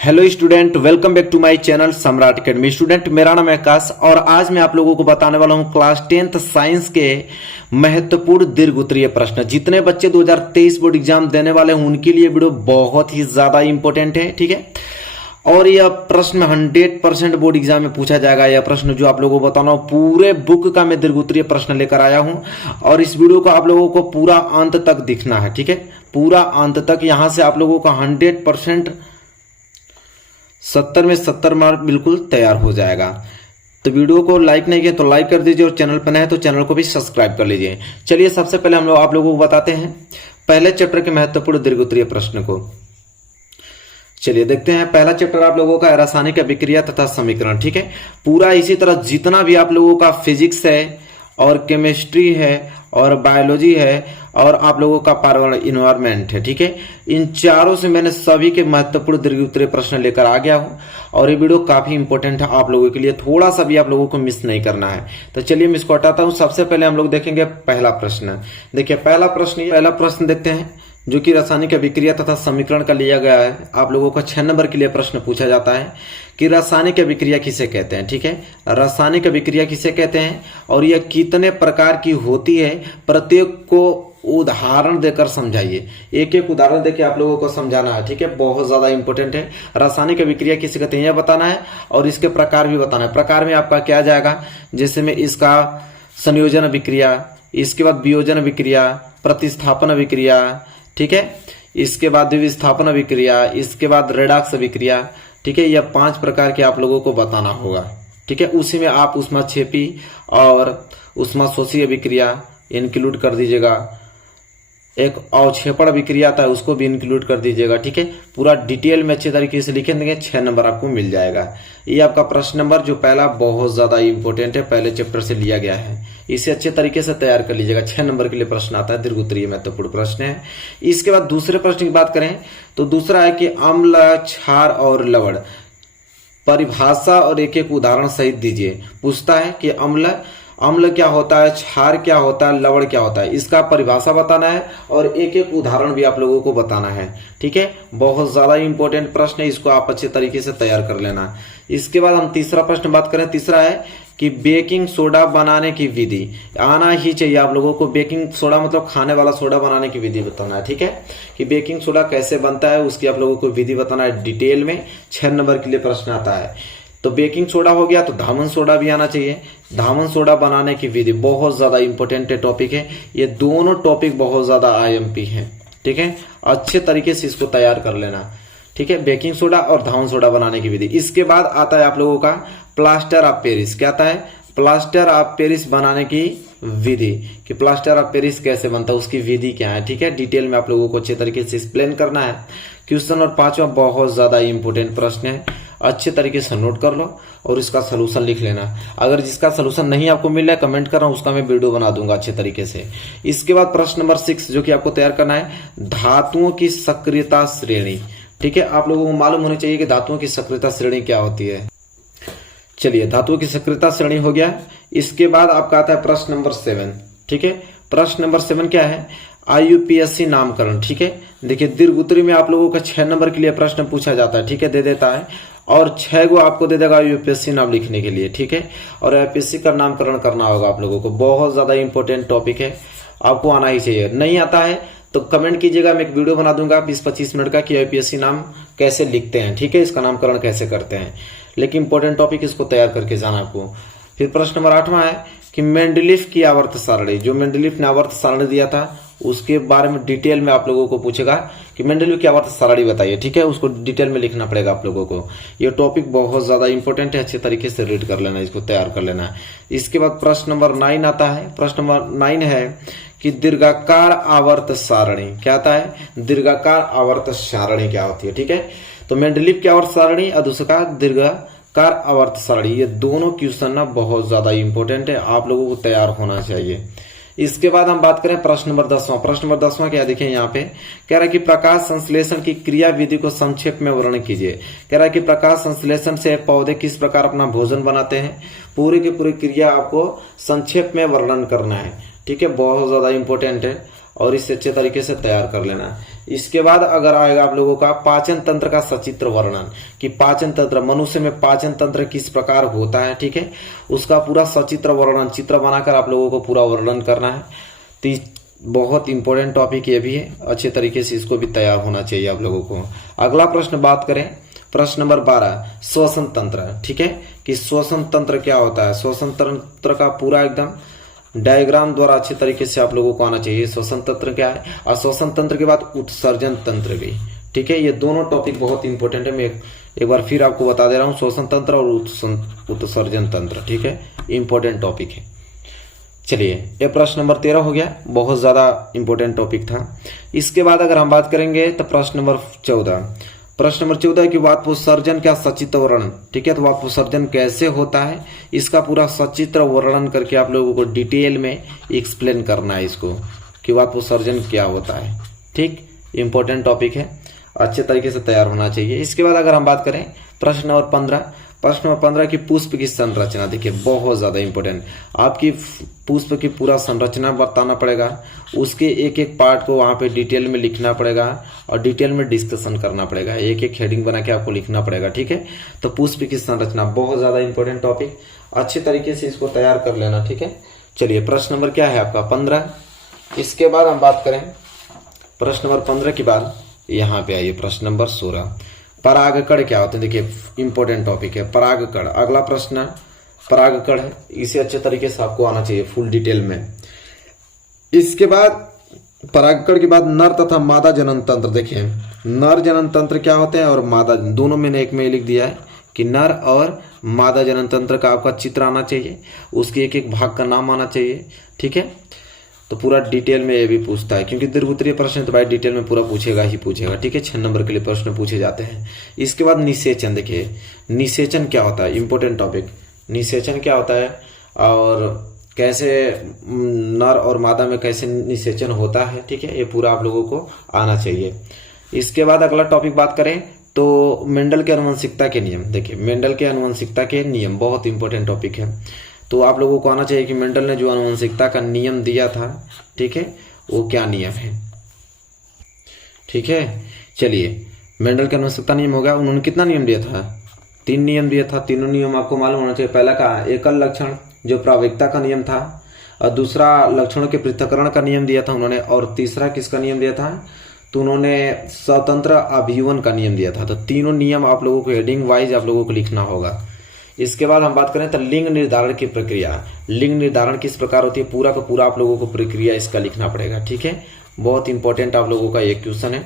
Hello student, welcome back to my channel Samrat academy. Student, मेरा नाम है आकाश और आज मैं आप लोगों को बताने वाला हूं क्लास 10th साइंस के महत्वपूर्ण दीर्घ उत्तरीय प्रश्न। जितने बच्चे 2023 बोर्ड एग्जाम देने वाले हैं उनके लिए वीडियो बहुत ही ज्यादा इंपॉर्टेंट है, ठीक है। और यह प्रश्न 100% बोर्ड एग्जाम में पूछा जाएगा। यह प्रश्न जो आप लोगों को बताना पूरे बुक का मैं दीर्घ उत्तरीय प्रश्न लेकर आया हूं और इस वीडियो को आप लोगों को पूरा अंत तक दिखना है, ठीक है। पूरा अंत तक, यहां से आप लोगों का 100% 70 में 70 मार्क बिल्कुल तैयार हो जाएगा। तो वीडियो को लाइक नहीं किया तो लाइक कर दीजिए और चैनल पर नए हैं तो चैनल को भी सब्सक्राइब कर लीजिए। चलिए सबसे पहले हम लोग आप लोगों को बताते हैं पहले चैप्टर के महत्वपूर्ण दीर्घ उत्तरीय प्रश्न को। चलिए देखते हैं। पहला चैप्टर आप लोगों का रासायनिक अभिक्रिया तथा समीकरण, ठीक है। पूरा इसी तरह जितना भी आप लोगों का फिजिक्स है और केमिस्ट्री है और बायोलॉजी है और आप लोगों का पर्यावरण इन्वायरमेंट है, ठीक है। इन चारों से मैंने सभी के महत्वपूर्ण दीर्घ उत्तरीय प्रश्न लेकर आ गया हूं और ये वीडियो काफी इंपॉर्टेंट है आप लोगों के लिए, थोड़ा सा भी आप लोगों को मिस नहीं करना है। तो चलिए मैं इसको हटाता हूं। सबसे पहले हम लोग देखेंगे पहला प्रश्न। देखिए पहला प्रश्न देखते हैं जो कि रासायनिक अभिक्रिया तथा समीकरण का लिया गया है। आप लोगों का 6 नंबर के लिए प्रश्न पूछा जाता है कि रासायनिक अभिक्रिया किसे कहते हैं, ठीक है। रासायनिक अभिक्रिया किसे कहते हैं और यह कितने प्रकार की होती है, प्रत्येक को उदाहरण देकर समझाइए। एक एक उदाहरण देके आप लोगों को समझाना है, ठीक है। बहुत ज्यादा इंपॉर्टेंट है। रासायनिक अभिक्रिया किसे कहते हैं यह बताना है और इसके प्रकार भी बताना है। प्रकार में आपका क्या जाएगा, जैसे में इसका संयोजन अभिक्रिया, इसके बाद वियोजन अभिक्रिया, प्रतिस्थापन अभिक्रिया, ठीक है। इसके बाद द्विविस्थापन अभिक्रिया, इसके बाद रेडॉक्स अभिक्रिया, ठीक है। यह 5 प्रकार के आप लोगों को बताना होगा, ठीक है। उसी में आप ऊष्माक्षेपी और ऊष्माशोषी अभिक्रिया इंक्लूड कर दीजिएगा। एक अवक्षेपण अभिक्रिया आता है उसको भी इंक्लूड कर दीजिएगा, ठीक है। पूरा डिटेल में अच्छे तरीके से लिखेंगे, 6 नंबर आपको मिल जाएगा। ये आपका प्रश्न नंबर जो पहला बहुत ज्यादा इंपॉर्टेंट है, पहले चैप्टर से लिया गया है। इसे अच्छे तरीके से तैयार कर लीजिएगा। 6 नंबर के लिए प्रश्न आता है, दीर्घ उत्तरीय महत्वपूर्ण प्रश्न है। इसके बाद दूसरे प्रश्न की बात करें तो दूसरा है कि अम्ल, क्षार और लवण परिभाषा और एक एक उदाहरण सहित दीजिए। पूछता है कि अम्ल क्या होता है, क्षार क्या होता है, लवण क्या होता है, इसका परिभाषा बताना है और एक एक उदाहरण भी आप लोगों को बताना है, ठीक है। बहुत ज्यादा इंपॉर्टेंट प्रश्न है, इसको आप अच्छे तरीके से तैयार कर लेना। इसके बाद हम तीसरा प्रश्न बात करें। तीसरा है कि बेकिंग सोडा बनाने की विधि आना ही चाहिए आप लोगों को। बेकिंग सोडा मतलब खाने वाला सोडा बनाने की विधि बताना है, ठीक है। कि बेकिंग सोडा कैसे बनता है उसकी आप लोगों को विधि बताना है डिटेल में। 6 नंबर के लिए प्रश्न आता है। तो बेकिंग सोडा हो गया तो धामन सोडा भी आना चाहिए। धामन सोडा बनाने की विधि बहुत ज्यादा इंपॉर्टेंट टॉपिक है। ये दोनों टॉपिक बहुत ज्यादा आईएमपी है, ठीक है। अच्छे तरीके से इसको तैयार कर लेना, ठीक है। बेकिंग सोडा और धामन सोडा बनाने की विधि। इसके बाद आता है आप लोगों का प्लास्टर ऑफ पेरिस। क्या आता है? प्लास्टर ऑफ पेरिस बनाने की विधि, कि प्लास्टर ऑफ पेरिस कैसे बनता है उसकी विधि क्या है, ठीक है। डिटेल में आप लोगों को अच्छे तरीके से एक्सप्लेन करना है। क्वेश्चन और 5वां बहुत ज्यादा इंपॉर्टेंट प्रश्न है, अच्छे तरीके से नोट कर लो और इसका सोल्यूशन लिख लेना। अगर जिसका सोल्यूशन नहीं आपको मिल रहा है कमेंट कर रहा हूं, उसका मैं वीडियो बना दूंगा अच्छे तरीके से। इसके बाद प्रश्न नंबर 6 जो कि आपको तैयार करना है, धातुओं की सक्रियता श्रेणी, ठीक है। आप लोगों को मालूम होनी चाहिए कि धातुओं की सक्रियता श्रेणी क्या होती है। चलिए धातुओं की सक्रियता श्रेणी हो गया। इसके बाद आपका आता है प्रश्न नंबर 7, ठीक है। प्रश्न नंबर 7 क्या है? IUPAC नामकरण, ठीक है। देखिए दीर्घ उत्तरीय में आप लोगों का 6 नंबर के लिए प्रश्न पूछा जाता है, ठीक है, दे देता है और 6 गो आपको दे देगा IUPAC नाम लिखने के लिए, ठीक है। और IUPAC का नामकरण करना होगा आप लोगों को। बहुत ज्यादा इंपॉर्टेंट टॉपिक है, आपको आना ही चाहिए। नहीं आता है तो कमेंट कीजिएगा, मैं एक वीडियो बना दूंगा 20-25 मिनट का कि IUPAC नाम कैसे लिखते हैं, ठीक है, इसका नामकरण कैसे करते हैं। लेकिन इंपॉर्टेंट टॉपिक इसको तैयार करके जाना आपको। फिर प्रश्न नंबर 8वां है कि मेंडलीफ की आवर्त सारणी। जो मेंडलीफ ने आवर्त सारणी दिया था उसके बारे में डिटेल में आप लोगों को पूछेगा कि मेंडलीफ की आवर्त सारणी बताइए, ठीक है। उसको डिटेल में लिखना पड़ेगा आप लोगों को। ये टॉपिक बहुत ज्यादा इंपॉर्टेंट है, अच्छे तरीके से रीड कर लेना, इसको तैयार कर लेना। इसके बाद प्रश्न नंबर 9 आता है। प्रश्न नंबर 9 है कि दीर्घाकार आवर्त सारणी क्या आता है? दीर्घाकार आवर्त सारणी क्या होती है, ठीक है। तो मेंडलीफ की आवर्त सारणी और दूसरा दीर्घाकार आवर्त सारणी, ये दोनों क्वेश्चन ना बहुत ज्यादा इंपॉर्टेंट है, आप लोगों को तैयार होना चाहिए। इसके बाद हम बात करें प्रश्न नंबर 10वां। प्रश्न नंबर 10वां क्या देखिए यहाँ पे कह रहा है कि प्रकाश संश्लेषण की क्रिया विधि को संक्षेप में वर्णन कीजिए। कह रहा है कि प्रकाश संश्लेषण से पौधे किस प्रकार अपना भोजन बनाते हैं, पूरी की पूरी क्रिया आपको संक्षेप में वर्णन करना है, ठीक है। बहुत ज्यादा इंपॉर्टेंट है, और इससे अच्छे तरीके से तैयार कर लेना। इसके बाद अगर आएगा आप लोगों का पाचन तंत्र का सचित्र वर्णन, कि पाचन तंत्र, मनुष्य में पाचन तंत्र किस प्रकार होता है, ठीक है, उसका पूरा सचित्र वर्णन, चित्र बनाकर आप लोगों को पूरा वर्णन करना है। तो बहुत इंपॉर्टेंट टॉपिक ये भी है, अच्छे तरीके से इसको भी तैयार होना चाहिए आप लोगों को। अगला प्रश्न बात करें, प्रश्न नंबर 12, श्वसन तंत्र, ठीक है, कि श्वसन तंत्र क्या होता है। श्वसन तंत्र का पूरा एकदम डायग्राम द्वारा अच्छे तरीके से आप लोगों को आना चाहिए। श्वसन तंत्र क्या है, और श्वसन तंत्र के बाद उत्सर्जन तंत्र भी, ठीक है। ये दोनों टॉपिक बहुत इंपॉर्टेंट है, मैं एक बार फिर आपको बता दे रहा हूँ, श्वसन तंत्र और उत्सर्जन तंत्र, ठीक है, इंपॉर्टेंट टॉपिक है। चलिए, ये प्रश्न नंबर 13 हो गया, बहुत ज्यादा इंपॉर्टेंट टॉपिक था। इसके बाद अगर हम बात करेंगे तो प्रश्न नंबर 14, प्रश्न नंबर 14 कि वाष्पोत्सर्जन का सचित्र वर्णन, ठीक है, तो वाष्पोत्सर्जन कैसे होता है, इसका पूरा सचित्र वर्णन करके आप लोगों को डिटेल में एक्सप्लेन करना है इसको, कि वाष्पोत्सर्जन क्या होता है, ठीक, इंपॉर्टेंट टॉपिक है, अच्छे तरीके से तैयार होना चाहिए। इसके बाद अगर हम बात करें प्रश्न नंबर 15, प्रश्न नंबर 15 की पुष्प की संरचना, देखिए बहुत ज्यादा इंपॉर्टेंट, आपकी पुष्प की पूरा संरचना बताना पड़ेगा, उसके एक एक पार्ट को वहां पे डिटेल में लिखना पड़ेगा और डिटेल में डिस्कशन करना पड़ेगा, एक एक हेडिंग बना के आपको लिखना पड़ेगा, ठीक है। तो पुष्प की संरचना बहुत ज्यादा इंपॉर्टेंट टॉपिक, अच्छे तरीके से इसको तैयार कर लेना, ठीक है। चलिए, प्रश्न नंबर क्या है आपका 15। इसके बाद हम बात करें प्रश्न नंबर 15 के बाद यहाँ पे आइए प्रश्न नंबर 16, परागकण क्या होते हैं। देखिए इंपॉर्टेंट टॉपिक है परागकण। अगला प्रश्न परागकण है, इसे अच्छे तरीके से आपको आना चाहिए फुल डिटेल में। इसके बाद परागकण के बाद नर तथा मादा जनन तंत्र। देखिए नर जनन तंत्र क्या होते हैं और मादा, दोनों मैंने एक में लिख दिया है कि नर और मादा जनन तंत्र का आपका चित्र आना चाहिए, उसके एक एक भाग का नाम आना चाहिए, ठीक है। तो पूरा डिटेल में ये भी पूछता है, क्योंकि दीर्घोत्तरीय प्रश्न तो भाई डिटेल में पूरा पूछेगा ही पूछेगा, ठीक है। 6 नंबर के लिए प्रश्न पूछे जाते हैं। इसके बाद निषेचन। देखिए निषेचन क्या होता है, इंपॉर्टेंट टॉपिक, निषेचन क्या होता है और कैसे नर और मादा में कैसे निषेचन होता है, ठीक है, ये पूरा आप लोगों को आना चाहिए। इसके बाद अगला टॉपिक बात करें तो मेंडल के आनुवंशिकता के नियम। देखिए मेंडल के आनुवंशिकता के नियम बहुत इंपॉर्टेंट टॉपिक है, तो आप लोगों को आना चाहिए कि मेंडल ने जो आनुवंशिकता का नियम दिया था, ठीक है, वो क्या नियम है, ठीक है। चलिए मेंडल का आनुवंशिकता नियम हो गया, उन्होंने कितना नियम दिया था, 3 नियम दिया था, तीनों नियम आपको मालूम होना चाहिए। पहला का एकल लक्षण जो प्रावैगिकता का नियम था, और दूसरा लक्षणों के पृथक्करण का नियम दिया था उन्होंने, और तीसरा किसका नियम दिया था, तो उन्होंने स्वतंत्र अभियुवन का नियम दिया था। तो तीनों नियम आप लोगों को हेडिंग वाइज आप लोगों को लिखना होगा। इसके बाद हम बात करें तो लिंग निर्धारण की प्रक्रिया। लिंग निर्धारण किस प्रकार होती है, पूरा का पूरा आप लोगों को प्रक्रिया इसका लिखना पड़ेगा, ठीक है। बहुत इंपॉर्टेंट आप लोगों का एक क्वेश्चन है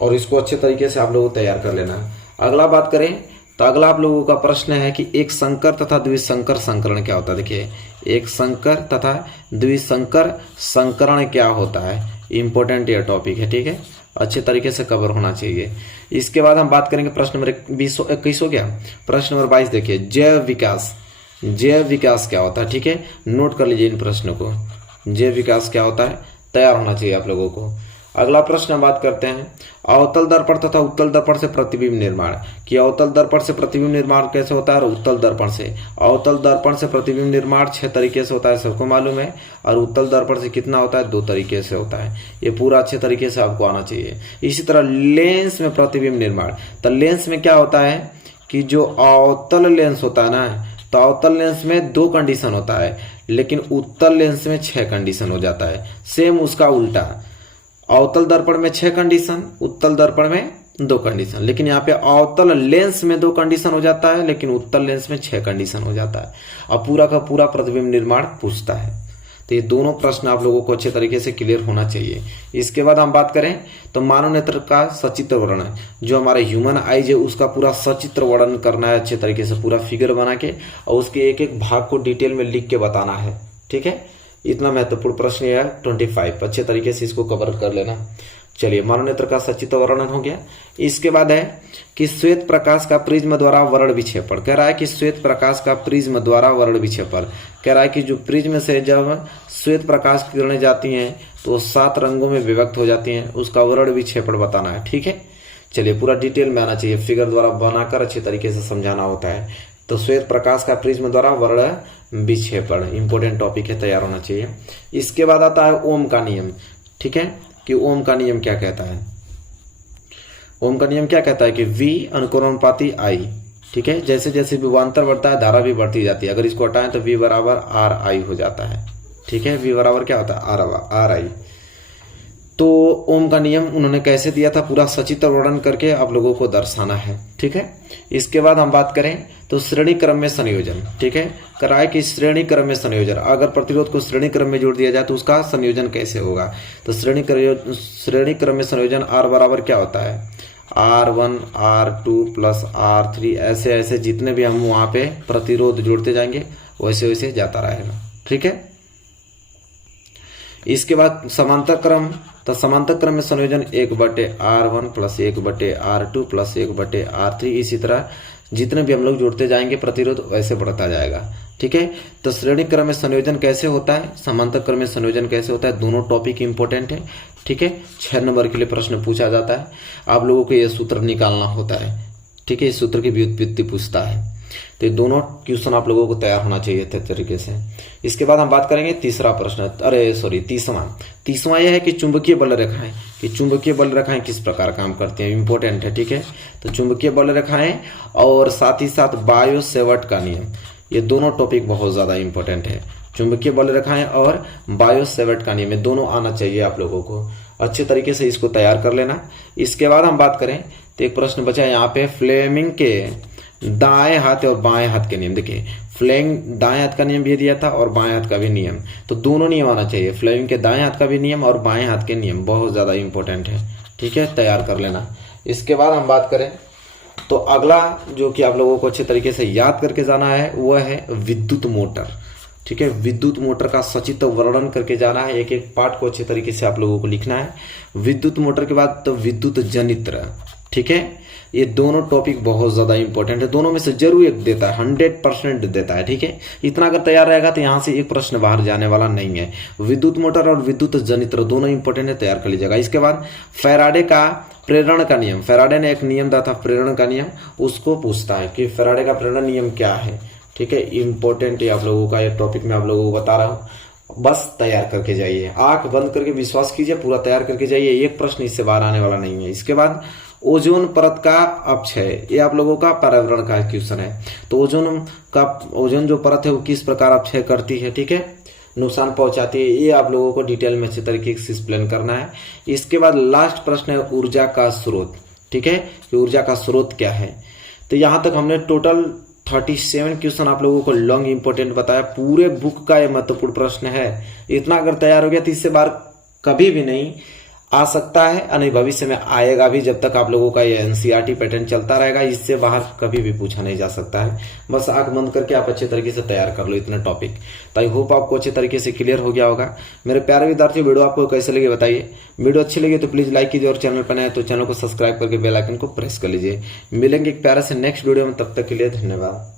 और इसको अच्छे तरीके से आप लोगों को तैयार कर लेना। अगला बात करें तो अगला आप लोगों का प्रश्न है कि एक संकर तथा द्विसंकर संकरण क्या होता है। देखिए एक संकर तथा द्विसंकर संकरण क्या होता है, इंपॉर्टेंट यह टॉपिक है, ठीक है, अच्छे तरीके से कवर होना चाहिए। इसके बाद हम बात करेंगे प्रश्न नंबर 21 हो गया। प्रश्न नंबर 22 देखिए जैव विकास। जैव विकास क्या होता है, ठीक है, नोट कर लीजिए इन प्रश्नों को। जैव विकास क्या होता है, तैयार होना चाहिए आप लोगों को। अगला प्रश्न हम बात करते हैं अवतल दर्पण तथा उत्तल दर्पण से प्रतिबिंब निर्माण, कि अवतल दर्पण से प्रतिबिंब निर्माण कैसे होता है और उत्तल दर्पण से। अवतल दर्पण से प्रतिबिंब निर्माण 6 तरीके से होता है, सबको मालूम है, और उत्तल दर्पण से कितना होता है, 2 तरीके से होता है। ये पूरा अच्छे तरीके से आपको आना चाहिए। इसी तरह लेंस में प्रतिबिंब निर्माण, तो लेंस में क्या होता है कि जो अवतल लेंस होता है ना, तो अवतल लेंस में 2 कंडीशन होता है, लेकिन उत्तल लेंस में 6 कंडीशन हो जाता है। सेम उसका उल्टा, अवतल दर्पण में 6 कंडीशन, उत्तल दर्पण में 2 कंडीशन, लेकिन यहाँ पे अवतल लेंस में 2 कंडीशन हो जाता है, लेकिन उत्तल लेंस में 6 कंडीशन हो जाता है। अब पूरा का पूरा प्रतिबिंब निर्माण पूछता है। तो ये दोनों प्रश्न आप लोगों को अच्छे तरीके से क्लियर होना चाहिए। इसके बाद हम बात करें तो मानव नेत्र का सचित्र वर्णन, जो हमारे ह्यूमन आईज है उसका पूरा सचित्र वर्णन करना है अच्छे तरीके से, पूरा फिगर बना के, और उसके एक एक भाग को डिटेल में लिख के बताना है, ठीक है। इतना महत्वपूर्ण प्रश्न है 25, अच्छे तरीके से इसको कवर कर लेना। चलिए मानव नेत्र का सचित्र वर्णन हो गया। इसके बाद है कि श्वेत प्रकाश का प्रिज्म द्वारा वर्ण विक्षेपण। कह रहा है कि श्वेत प्रकाश का प्रिज्म द्वारा वर्ण विक्षेपण, कह रहा है कि जो प्रिज्म से जब श्वेत प्रकाश की किरणें जाती हैं तो 7 रंगों में विभक्त हो जाती हैं, उसका वर्ण विक्षेपण बताना है, ठीक है। चलिए पूरा डिटेल में आना चाहिए, फिगर द्वारा बनाकर अच्छे तरीके से समझाना होता है। तो श्वेत प्रकाश का प्रिज्म द्वारा वर्ण विक्षेपण इंपॉर्टेंट टॉपिक है, तैयार होना चाहिए। इसके बाद आता है ओम का नियम। ठीक है, कि ओम का नियम क्या कहता है। ओम का नियम क्या कहता है कि V अनुक्रमानुपाती I, ठीक है, जैसे जैसे विभवांतर बढ़ता है धारा भी बढ़ती जाती है। अगर इसको हटाएं तो V बराबर RI हो जाता है, ठीक है, V बराबर क्या होता है RI। तो ओम का नियम उन्होंने कैसे दिया था पूरा सचित्र वर्णन करके आप लोगों को दर्शाना है, ठीक है। इसके बाद हम बात करें तो श्रेणी क्रम में संयोजन, ठीक है, कराए कि श्रेणी क्रम में संयोजन, अगर प्रतिरोध को श्रेणी क्रम में जोड़ दिया जाए तो उसका संयोजन कैसे होगा। तो श्रेणी क्रम में संयोजन R बराबर क्या होता है R1 R2 प्लस R3, ऐसे ऐसे जितने भी हम वहां पे प्रतिरोध जोड़ते जाएंगे वैसे वैसे जाता रहेगा, ठीक है। इसके बाद समांतर क्रम, तो समांतर क्रम में संयोजन 1/R1 plus 1/R2 plus 1/R3, इसी तरह जितने भी हम लोग जोड़ते जाएंगे प्रतिरोध वैसे बढ़ता जाएगा, ठीक है। तो श्रेणी क्रम में संयोजन कैसे होता है, समांतर क्रम में संयोजन कैसे होता है, दोनों टॉपिक इंपॉर्टेंट है, ठीक है। 6 नंबर के लिए प्रश्न पूछा जाता है, आप लोगों को यह सूत्र निकालना होता है, ठीक है, इस सूत्र की व्युत्पत्ति पूछता है। तो ये दोनों क्वेश्चन आप लोगों को तैयार होना चाहिए थे तरीके से। इसके बाद हम बात करेंगे तीसरा प्रश्न, तीसवां यह है कि चुंबकीय बल रेखाएं, कि चुंबकीय बल रेखाएं किस प्रकार काम करती हैं, इंपॉर्टेंट है, ठीक है। तो चुंबकीय बल रेखाएं और साथ ही साथ बायो सेवर्ट का नियम, ये दोनों टॉपिक बहुत ज्यादा इंपॉर्टेंट है। चुंबकीय बल रेखाएं और बायो सेवर्ट का नियम, दोनों आना चाहिए आप लोगों को, अच्छे तरीके से इसको तैयार कर लेना। इसके बाद हम बात करें तो एक प्रश्न बचा है यहाँ पे, फ्लेमिंग के दाएं हाथ और बाएं हाथ के नियम। देखिए फ्लेमिंग दाएं हाथ का नियम भी दिया था और बाएं हाथ का भी नियम, तो दोनों नियम आना चाहिए, फ्लेमिंग के दाएं हाथ का भी नियम और बाएं हाथ के नियम बहुत ज्यादा इंपॉर्टेंट है, ठीक है, तैयार कर लेना। इसके बाद हम बात करें तो अगला जो कि आप लोगों को अच्छे तरीके से याद करके जाना है वह है विद्युत मोटर, ठीक है। विद्युत मोटर का सचित्र वर्णन करके जाना है, एक एक पार्ट को अच्छे तरीके से आप लोगों को लिखना है। विद्युत मोटर के बाद तो विद्युत जनित्र, ठीक है, ये दोनों टॉपिक बहुत ज्यादा इंपॉर्टेंट है, दोनों में से जरूर एक देता है, 100% देता है, ठीक है। इतना अगर तैयार रहेगा तो यहाँ से एक प्रश्न बाहर जाने वाला नहीं है। विद्युत मोटर और विद्युत जनित्र दोनों इंपॉर्टेंट है, तैयार कर लीजिएगा। इसके बाद फैराडे का प्रेरण का नियम, फैराडे ने एक नियम दिया था प्रेरण का नियम, उसको पूछता है कि फैराडे का प्रेरण नियम क्या है, ठीक है, इंपॉर्टेंट है आप लोगों का, ये टॉपिक मैं आप लोगों को बता रहा हूँ, बस तैयार करके जाइए, आंख बंद करके विश्वास कीजिए, पूरा तैयार करके जाइए, एक प्रश्न इससे बाहर आने वाला नहीं है। इसके बाद ओजोन परत का अपक्षय, ये आप लोगों का पर्यावरण का क्वेश्चन है। तो ओजोन जो परत है वो किस प्रकार अपक्षय करती है, ठीक है, नुकसान पहुंचाती है, ये आप लोगों को डिटेल में अच्छे तरीके से एक्सप्लेन करना है। इसके बाद लास्ट प्रश्न है ऊर्जा का स्रोत, ठीक है, कि ऊर्जा का स्रोत क्या है। तो यहां तक हमने टोटल 37 क्वेश्चन आप लोगों को लॉन्ग इंपॉर्टेंट बताया, पूरे बुक का ये महत्वपूर्ण प्रश्न है। इतना अगर तैयार हो गया तो इससे बार कभी भी नहीं आ सकता है और नहीं भविष्य में आएगा भी, जब तक आप लोगों का ये एनसीईआरटी पैटर्न चलता रहेगा, इससे बाहर कभी भी पूछा नहीं जा सकता है। बस आंख बंद करके आप अच्छे तरीके से तैयार कर लो इतने टॉपिक, तो आई होप आपको अच्छे तरीके से क्लियर हो गया होगा। मेरे प्यारे विद्यार्थी, वीडियो आपको कैसे लगे बताइए, वीडियो अच्छी लगी तो प्लीज लाइक कीजिए और चैनल पर नए तो चैनल को सब्सक्राइब करके बेल आइकन को प्रेस कर लीजिए। मिलेंगे एक प्यारे से नेक्स्ट वीडियो में, तब तक के लिए धन्यवाद।